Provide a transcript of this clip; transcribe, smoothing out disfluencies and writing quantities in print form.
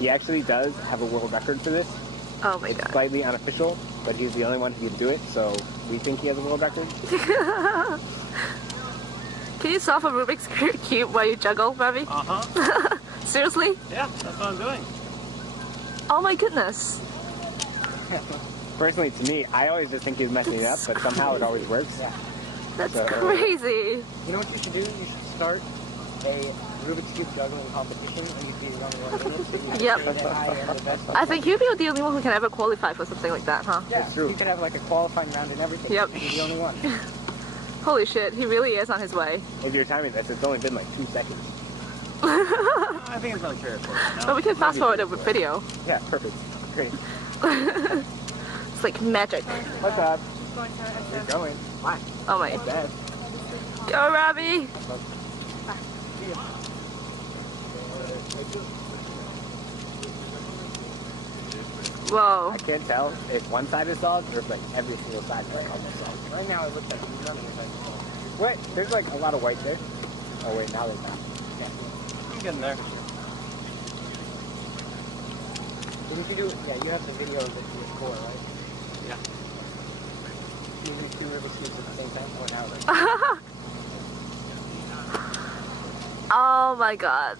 He actually does have a world record for this. Oh my It's god. slightly unofficial, but he's the only one who can do it, so we think he has a world record. Can you solve a Rubik's Cube while you juggle, Ravi? Uh-huh. Seriously? Yeah, that's what I'm doing. Oh my goodness. Personally, to me, I always just think he's messing it up, but somehow it always works. Yeah. That's So- crazy. You know what you should do? You should start a Rubik's Cube juggling competition, and you'd be the only one in it. So you Yep. get high and the best. I think you'd be the only one who can ever qualify for something like that, huh? Yeah, That's true. you could have like a qualifying round and everything. Yep. You'd be the only one. Holy shit, he really is on his way. If you're timing this, it's only been like 2 seconds. I think it's about 3 or 4 right now. But we can fast Maybe forward the before. video. Yeah, perfect. Great. It's like magic. What's up? You're going. Why? Oh my. Bad. Go, Robbie! Whoa. I can't tell if one side is solved or if like every single side is like almost solved. Right now it looks like none of it. What? There's like a lot of white there. Oh wait, now there's not. I'm getting there. But if you do, yeah, you have the videos that you score, right? Yeah. You read 2 Rubik's Cubes at the same time, or now, right? Oh my god.